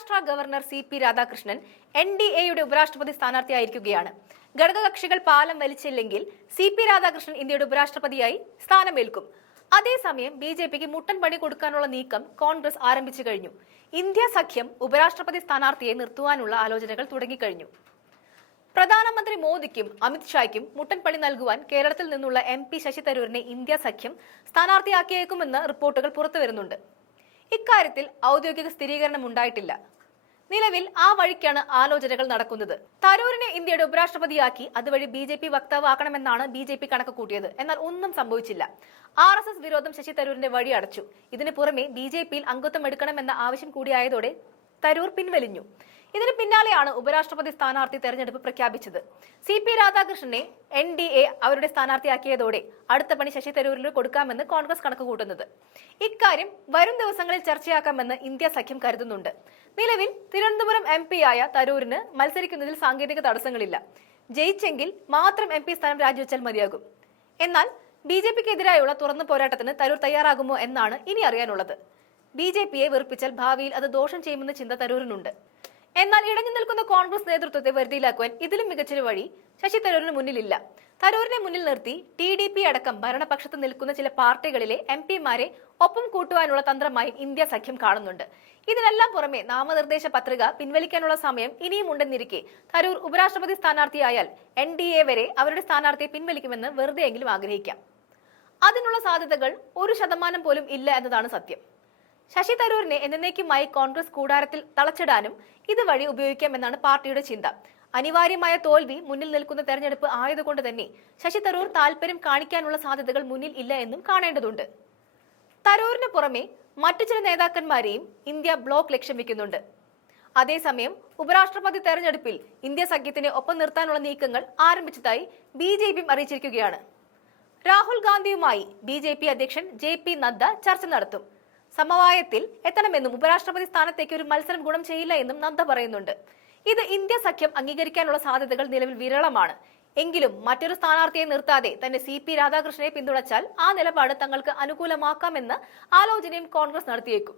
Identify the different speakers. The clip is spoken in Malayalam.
Speaker 1: Maharashtra governor C P Radhakrishnan N D എയുടെ ഉപരാഷ്ട്രപതി സ്ഥാനാർത്ഥിയായിരിക്കുകയാണ്. ഘടകകക്ഷികൾ പാലം വലിച്ചില്ലെങ്കിൽ സി പി രാധാകൃഷ്ണൻ ഇന്ത്യയുടെ ഉപരാഷ്ട്രപതിയായി സ്ഥാനമേൽക്കും. അതേസമയം ബി ജെ പിക്ക് മുട്ടൻ പണി കൊടുക്കാനുള്ള നീക്കം കോൺഗ്രസ് ആരംഭിച്ചു കഴിഞ്ഞു. ഇന്ത്യ സഖ്യം ഉപരാഷ്ട്രപതി സ്ഥാനാർത്ഥിയെ നിർത്തുവാനുള്ള ആലോചനകൾ തുടങ്ങിക്കഴിഞ്ഞു. പ്രധാനമന്ത്രി മോദിക്കും അമിത്ഷായ്ക്കും മുട്ടൻപണി നൽകുവാൻ കേരളത്തിൽ നിന്നുള്ള എം പി ശശി തരൂരിനെ ഇന്ത്യ സഖ്യം സ്ഥാനാർത്ഥിയാക്കിയേക്കുമെന്ന് റിപ്പോർട്ടുകൾ പുറത്തുവരുന്നുണ്ട്. ഇക്കാര്യത്തിൽ ഔദ്യോഗിക സ്ഥിരീകരണം ഉണ്ടായിട്ടില്ല. നിലവിൽ ആ വഴിക്കാണ് ആലോചനകൾ നടക്കുന്നത്. തരൂരിനെ ഇന്ത്യയുടെ ഉപരാഷ്ട്രപതിയാക്കി അതുവഴി ബി ജെ പി വക്താവ് ആക്കണമെന്നാണ് ബി ജെ പി കണക്ക് കൂട്ടിയത്. എന്നാൽ ഒന്നും സംഭവിച്ചില്ല. ആർ എസ് എസ് വിരോധം ശശി തരൂരിന്റെ വഴി അടച്ചു. ഇതിനു പുറമെ ബി ജെ പിയിൽ അംഗത്വം എടുക്കണമെന്ന ആവശ്യം കൂടിയായതോടെ തരൂർ പിൻവലിഞ്ഞു. ഇതിന് പിന്നാലെയാണ് ഉപരാഷ്ട്രപതി സ്ഥാനാർത്ഥി തെരഞ്ഞെടുപ്പ് പ്രഖ്യാപിച്ചത്. സി പി രാധാകൃഷ്ണനെ എൻ ഡി എ അവരുടെ സ്ഥാനാർത്ഥിയാക്കിയതോടെ അടുത്ത പണി ശശി തരൂരിന് കൊടുക്കാമെന്ന് കോൺഗ്രസ് കണക്ക് കൂട്ടുന്നത് ഇക്കാര്യം വരും ദിവസങ്ങളിൽ ചർച്ചയാക്കാമെന്ന് ഇന്ത്യ സഖ്യം കരുതുന്നുണ്ട്. നിലവിൽ തിരുവനന്തപുരം എം ആയ തരൂരിന് മത്സരിക്കുന്നതിൽ സാങ്കേതിക തടസ്സങ്ങളില്ല. ജയിച്ചെങ്കിൽ മാത്രം എം പി സ്ഥാനം രാജിവെച്ചാൽ മതിയാകും. എന്നാൽ ബി ജെ പിക്കെതിരായുള്ള തുറന്ന പോരാട്ടത്തിന് തരൂർ തയ്യാറാകുമോ എന്നാണ് ഇനി അറിയാനുള്ളത്. ബി ജെ പിയെ വെറുപ്പിച്ചാൽ ഭാവിയിൽ അത് ദോഷം ചെയ്യുമെന്ന ചിന്ത തരൂരിനുണ്ട്. എന്നാൽ ഇടഞ്ഞു നിൽക്കുന്ന കോൺഗ്രസ് നേതൃത്വത്തെ വരുതിയിലാക്കുവാൻ ഇതിലും മികച്ചൊരു വഴി ശശി തരൂരിന് മുന്നിലില്ല. തരൂരിനെ മുന്നിൽ നിർത്തി ടി ഡി പി അടക്കം ഭരണപക്ഷത്ത് നിൽക്കുന്ന ചില പാർട്ടികളിലെ എം പിമാരെ ഒപ്പം കൂട്ടുവാനുള്ള തന്ത്രമായി ഇന്ത്യ സഖ്യം കാണുന്നുണ്ട്. ഇതിനെല്ലാം പുറമെ നാമനിർദ്ദേശ പത്രിക പിൻവലിക്കാനുള്ള സമയം ഇനിയും ഉണ്ടെന്നിരിക്കെ തരൂർ ഉപരാഷ്ട്രപതി സ്ഥാനാർത്ഥിയായാൽ എൻ ഡി എ വരെ അവരുടെ സ്ഥാനാർത്ഥിയെ പിൻവലിക്കുമെന്ന് വെറുതെയെങ്കിലും ആഗ്രഹിക്കാം. അതിനുള്ള സാധ്യതകൾ ഒരു ശതമാനം പോലും ഇല്ല എന്നതാണ് സത്യം. ശശി തരൂരിനെ എന്നേക്കുമായി കോൺഗ്രസ് കൂടാരത്തിൽ തളച്ചിടാനും ഇതുവഴി ഉപയോഗിക്കാമെന്നാണ് പാർട്ടിയുടെ ചിന്ത. അനിവാര്യമായ തോൽവി മുന്നിൽ നിൽക്കുന്ന തെരഞ്ഞെടുപ്പ് ആയതുകൊണ്ട് തന്നെ ശശി തരൂർ താല്പര്യം കാണിക്കാനുള്ള സാധ്യതകൾ മുന്നിൽ ഇല്ല എന്നും കാണേണ്ടതുണ്ട്. തരൂരിന് പുറമെ മറ്റു ചില നേതാക്കന്മാരെയും ഇന്ത്യ ബ്ലോക്ക് ലക്ഷ്യം വെക്കുന്നുണ്ട്. അതേസമയം ഉപരാഷ്ട്രപതി തെരഞ്ഞെടുപ്പിൽ ഇന്ത്യ സഖ്യത്തിനെ ഒപ്പം നിർത്താനുള്ള നീക്കങ്ങൾ ആരംഭിച്ചതായി ബി ജെ പിയും അറിയിച്ചിരിക്കുകയാണ്. രാഹുൽ ഗാന്ധിയുമായി ബി ജെ പി അധ്യക്ഷൻ ജെ പി നദ്ദ ചർച്ച നടത്തും. സമവായത്തിൽ എത്തണമെന്നും ഉപരാഷ്ട്രപതി സ്ഥാനത്തേക്ക് ഒരു മത്സരം ഗുണം ചെയ്യില്ല എന്നും നന്ദ പറയുന്നുണ്ട്. ഇത് ഇന്ത്യ സഖ്യം അംഗീകരിക്കാനുള്ള സാധ്യതകൾ നിലവിൽ വിരളമാണ്. എങ്കിലും മറ്റൊരു സ്ഥാനാർത്ഥിയെ നിർത്താതെ തന്നെ സി പി രാധാകൃഷ്ണനെ പിന്തുണച്ചാൽ ആ നിലപാട് തങ്ങൾക്ക് അനുകൂലമാക്കാമെന്ന് ആലോചനയും കോൺഗ്രസ് നടത്തിയേക്കും.